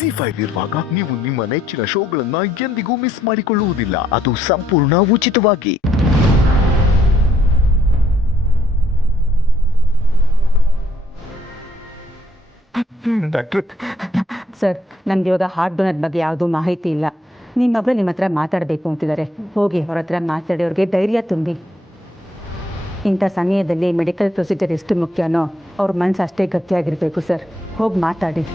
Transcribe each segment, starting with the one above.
ಜಿ5 ಇರುವಾಗ ನೀವು ನಿಮ್ಮ ನೆಚ್ಚಿನ ಶೋಗಳನ್ನ ಎಂದಿಗೂ ಮಿಸ್ ಮಾಡಿಕೊಳ್ಳುವುದಿಲ್ಲ. ಅದು ಸಂಪೂರ್ಣ ಉಚಿತವಾಗಿ. ಡಾಕ್ಟ್ರ್ ಸರ್, ನನಗೆ ಇವಾಗ ಹಾರ್ಟ್ ಡೋನರ್ ಬಗ್ಗೆ ಯಾವುದೂ ಮಾಹಿತಿ ಇಲ್ಲ. ನಿಮ್ಮೊಬ್ಬರು ನಿಮ್ಮ ಹತ್ರ ಮಾತಾಡಬೇಕು ಅಂತಿದ್ದಾರೆ. ಹೋಗಿ ಅವ್ರ ಹತ್ರ ಮಾತಾಡಿ ಅವ್ರಿಗೆ ಧೈರ್ಯ ತುಂಬಿ. ಇಂಥ ಸಮಯದಲ್ಲಿ ಮೆಡಿಕಲ್ ಪ್ರೊಸೀಜರ್ ಎಷ್ಟು ಮುಖ್ಯನೋ ಅವ್ರ ಮನಸ್ಸು ಅಷ್ಟೇ ಗಟ್ಟಿಯಾಗಿರಬೇಕು ಸರ್. ಹೋಗಿ ಮಾತಾಡಿ.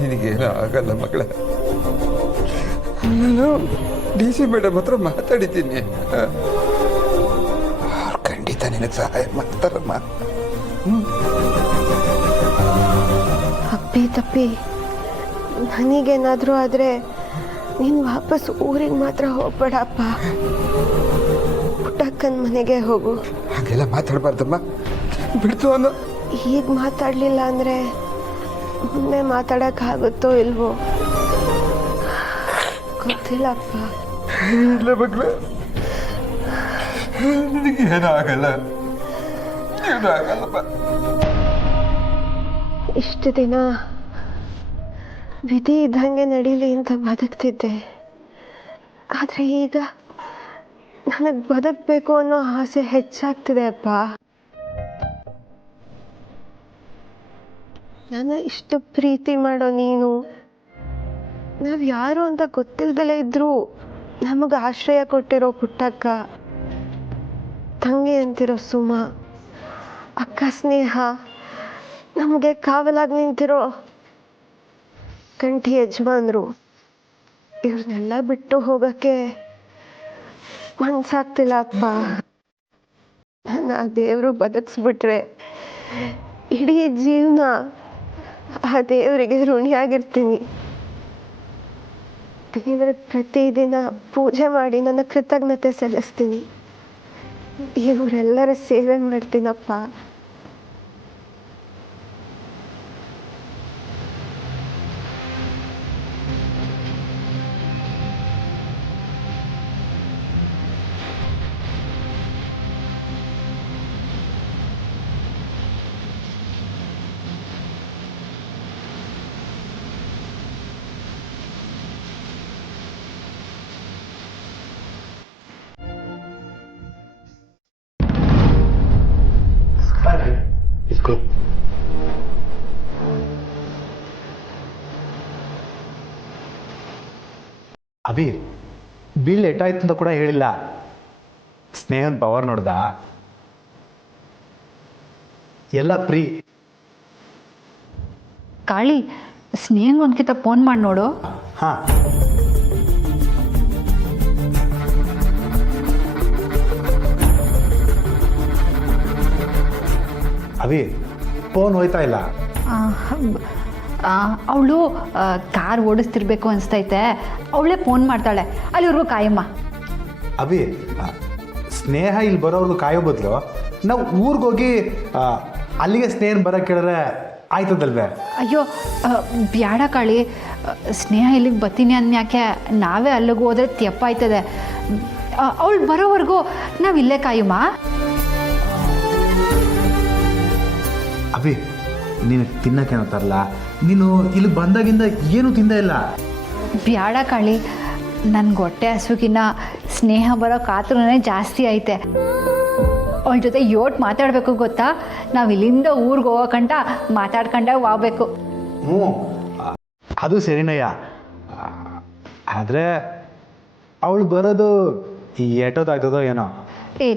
ನಿನಗೇನೂ ಆಗಲ್ಲ ಮಗಳೇ. ನಾನು DC ಮೇಡಮ್ ಹತ್ರ ಮಾತಾಡಿದ್ದೀನಿ. ಅವ್ರು ಖಂಡಿತ ನಿನಗೆ ಸಹಾಯ ಮಾಡ್ತಾರಮ್ಮ. ಅಪ್ಪಿ ತಪ್ಪಿ ನನಗೇನಾದರೂ ಆದರೆ ನೀನು ವಾಪಸ್ ಊರಿಗೆ ಮಾತ್ರ ಹೋಗ್ಬೇಡಪ್ಪ. ಪುಟ್ಟಕ್ಕನ ಮನೆಗೆ ಹೋಗು. ಹಾಗೆಲ್ಲ ಮಾತಾಡಬಾರ್ದಮ್ಮ, ಬಿಡ್ತು ಅನ್ನೋ. ಈಗ ಮಾತಾಡಲಿಲ್ಲ ಅಂದರೆ ಮುಂದೆ ಮಾತಾಡೋಕ್ಕಾಗುತ್ತೋ ಇಲ್ವೋ ಗೊತ್ತಿಲ್ಲಪ್ಪ. ಇಲ್ಲ ಮಗಳೇ, ನಿನಗೇನೂ ಆಗಲ್ಲ, ಏನೂ ಆಗಲ್ಲಪ್ಪ. ಇಷ್ಟು ದಿನ ವಿಧಿ ಇದ್ದಂಗೆ ನಡೀಲಿ ಅಂತ ಬದುಕ್ತಿದ್ದೆ. ಆದರೆ ಈಗ ನನಗೆ ಬದುಕಬೇಕು ಅನ್ನೋ ಆಸೆ ಹೆಚ್ಚಾಗ್ತಿದೆ ಅಪ್ಪ. ನಾನು ಇಷ್ಟು ಪ್ರೀತಿ ಮಾಡೋ ನೀನು, ನಾವು ಯಾರು ಅಂತ ಗೊತ್ತಿಲ್ದಲೇ ಇದ್ರೂ ನಮಗೆ ಆಶ್ರಯ ಕೊಟ್ಟಿರೋ ಪುಟ್ಟಕ್ಕ, ತಂಗಿ ಅಂತಿರೋ ಸುಮ, ಅಕ್ಕ ಸ್ನೇಹ, ನಮಗೆ ಕಾವಲಾಗಿ ನಿಂತಿರೋ ಕಂಠಿ ಯಜಮಾನ್ರು, ಇವ್ರನ್ನೆಲ್ಲ ಬಿಟ್ಟು ಹೋಗೋಕ್ಕೆ ಮನ್ಸಾಗ್ತಿಲ್ಲ ಅಪ್ಪ. ಆ ದೇವರು ಬದುಕಿಸ್ಬಿಟ್ರೆ ಇಡೀ ಜೀವನ ಆ ದೇವರಿಗೆ ಋಣಿಯಾಗಿರ್ತೀನಿ. ದೇವರಿಗೆ ಪ್ರತಿದಿನ ಪೂಜೆ ಮಾಡಿ ನನ್ನ ಕೃತಜ್ಞತೆ ಸಲ್ಲಿಸ್ತೀನಿ. ಇವರೆಲ್ಲರ ಸೇವೆ ಮಾಡ್ತೀನಪ್ಪ. ಅಭಿ, ಬಿಲ್ ಎಷ್ಟಾಯ್ತು ಅಂತ ಕೂಡ ಹೇಳಿಲ್ಲ. ಸ್ನೇಹನ್ ಪವರ್ ನೋಡ್ದ, ಎಲ್ಲ ಫ್ರೀ. ಕಾಳಿ, ಸ್ನೇಹಂಗೆ ಒಂದ್ಕಿತ ಫೋನ್ ಮಾಡಿ ನೋಡು. ಹಾಂ, ಅಭಿ ಫೋನ್ ಹೋಯ್ತಾ ಇಲ್ಲ. ಅವಳು ಕಾರ್ ಓಡಿಸ್ತಿರ್ಬೇಕು ಅನಿಸ್ತೈತೆ. ಅವಳೇ ಫೋನ್ ಮಾಡ್ತಾಳೆ. ಅಲ್ಲಿವರೆಗೂ ಕಾಯಮ್ಮ. ಅಭಿ, ಸ್ನೇಹ ಇಲ್ಲಿ ಬರೋರ್ಗು ಕಾಯೋ ಬದಲು ನಾವು ಊರಿಗೋಗಿ ಅಲ್ಲಿಗೆ ಸ್ನೇಹನ ಬರೋಕ್ಕೆ ಕೇಳಿದ್ರೆ ಆಯ್ತದಲ್ವೇ? ಅಯ್ಯೋ ಬ್ಯಾಡ ಕಾಳಿ, ಸ್ನೇಹ ಇಲ್ಲಿಗೆ ಬರ್ತೀನಿ ಅನ್ಯಾಕೆ ನಾವೇ ಅಲ್ಲಿಗೆ ಹೋದ್ರೆ ತೆಪ್ಪಾಯ್ತದೆ. ಅವಳು ಬರೋವರೆಗೂ ನಾವು ಇಲ್ಲೇ ಕಾಯಮ್ಮ. ಅಭಿ, ನೀನು ತಿನ್ನಕ್ಕೇನೋ ತರಲ್ಲ. ನೀನು ಇಲ್ಲಿ ಬಂದಾಗಿಂದ ಏನೂ ತಿಂದೇ ಇಲ್ಲ. ಬ್ಯಾಡ ಕಾಳಿ, ನನ್ಗೆ ಹೊಟ್ಟೆ ಹಸುಕಿನ್ನ ಸ್ನೇಹ ಬರೋ ಕಾತುರನೇ ಜಾಸ್ತಿ ಐತೆ. ಅವಳ ಜೊತೆ ಯೋಟ್ ಮಾತಾಡಬೇಕು ಗೊತ್ತಾ? ನಾವು ಇಲ್ಲಿಂದ ಊರಿಗೆ ಹೋಗೋಕಂಟ ಮಾತಾಡ್ಕೊಂಡೇ ಹೋಗ್ಬೇಕು. ಹ್ಞೂ, ಅದು ಸರಿನಯ್ಯ. ಆದರೆ ಅವಳು ಬರೋದು ಎಷ್ಟೊತ್ತಾಗ್ತದೋ ಏನೋ. ಏ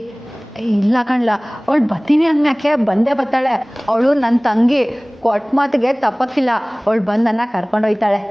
ಇಲ್ಲ ಕಣ್ಲ, ಅವಳು ಬರ್ತೀನಿ ಅನ್ಯಾಕೆ ಬಂದೇ ಬರ್ತಾಳೆ. ಅವಳು ನನ್ನ ತಂಗಿ, ಕೊಟ್ಟ ಮಾತಿಗೆ ತಪ್ಪಕ್ಕಿಲ್ಲ. ಅವಳು ಬಂದು ನನ್ನ ಕರ್ಕೊಂಡೋಯ್ತಾಳೆ.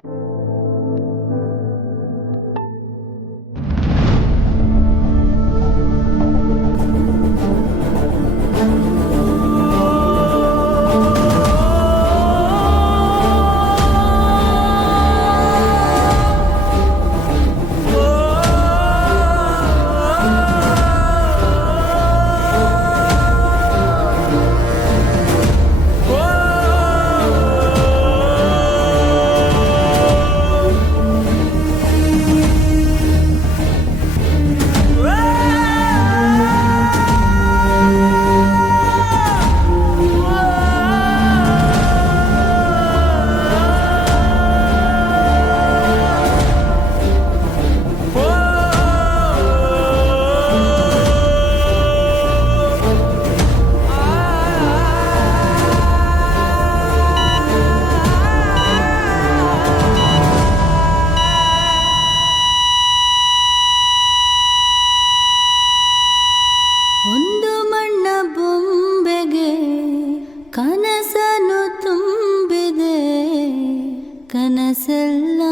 ಕನಸೆಲ್ಲ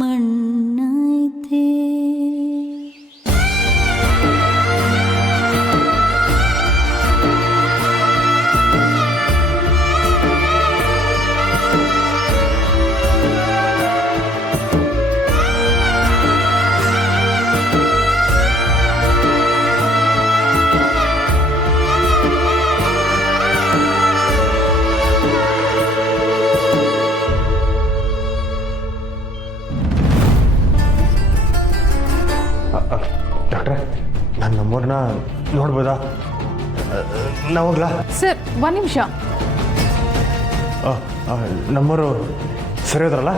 ಮಣ್ಣಾಯ್ತೆ. ಡಾಕ್ಟ್ರೆ ನಾನು ನಮ್ಮವ್ರನ್ನ ನೋಡ್ಬೋದಾ? ನಾ ಹೋಗ್ಲಾ? ಸರ್ ಒಂದು ನಿಮಿಷ. ನಮ್ಮವರು ಸರಿ ಹೋದ್ರಲ್ಲ,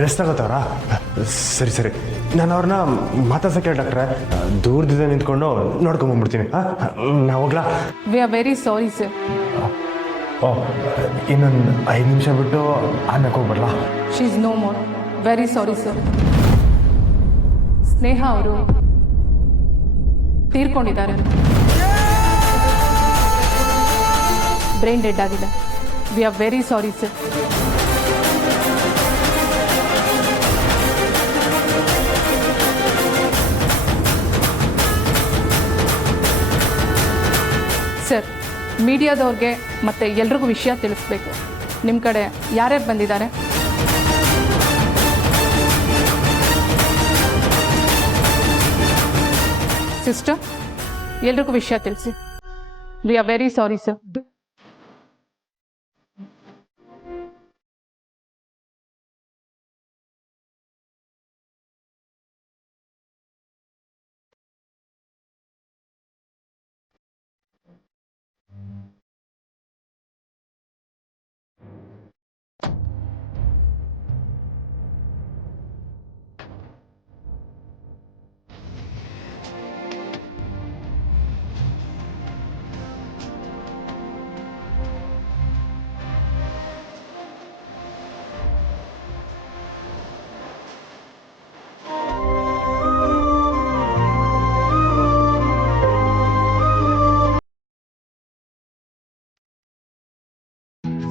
ರೆಸ್ಟ್ ಆಗೋತವ್ರ? ಸರಿ ಸರಿ, ನಾನು ಅವ್ರನ್ನ ಮಾತಾಡ್ಸಕ್ಕೆ ಡಾಕ್ಟ್ರೆ ದೂರದಿಂದ ನಿಂತ್ಕೊಂಡು ನೋಡ್ಕೊಂಬಂದ್ಬಿಡ್ತೀನಿ. ನಾ ಹೋಗ್ಲಾ? We are very sorry sir. ಇನ್ನೊಂದು 5 ನಿಮಿಷ ಬಿಟ್ಟು ಆಮೇಲೆ ಹೋಗ್ಬರ್ಲಾ? She is no more. Very sorry sir. Sneha ಅವರು ತೀರ್ಕೊಂಡಿದ್ದಾರೆ. ಬ್ರೈನ್ ಡೆಡ್ ಆಗಿದೆ. We are very sorry sir. Sir, ಮೀಡಿಯಾದವ್ರಿಗೆ ಮತ್ತು ಎಲ್ರಿಗೂ ವಿಷಯ ತಿಳಿಸ್ಬೇಕು. ನಿಮ್ಮ ಕಡೆ ಯಾರ್ಯಾರು ಬಂದಿದ್ದಾರೆ? ಸಿಸ್ಟರ್, ಎಲ್ರಿಗೂ ವಿಷಯ ತಿಳಿಸಿ. We are very sorry sir.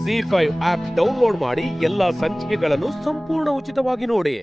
ZEE5 app download ಮಾಡಿ ಎಲ್ಲಾ ಸಂಚಿಕೆಗಳನ್ನು ಸಂಪೂರ್ಣ ಉಚಿತವಾಗಿ ನೋಡಿ.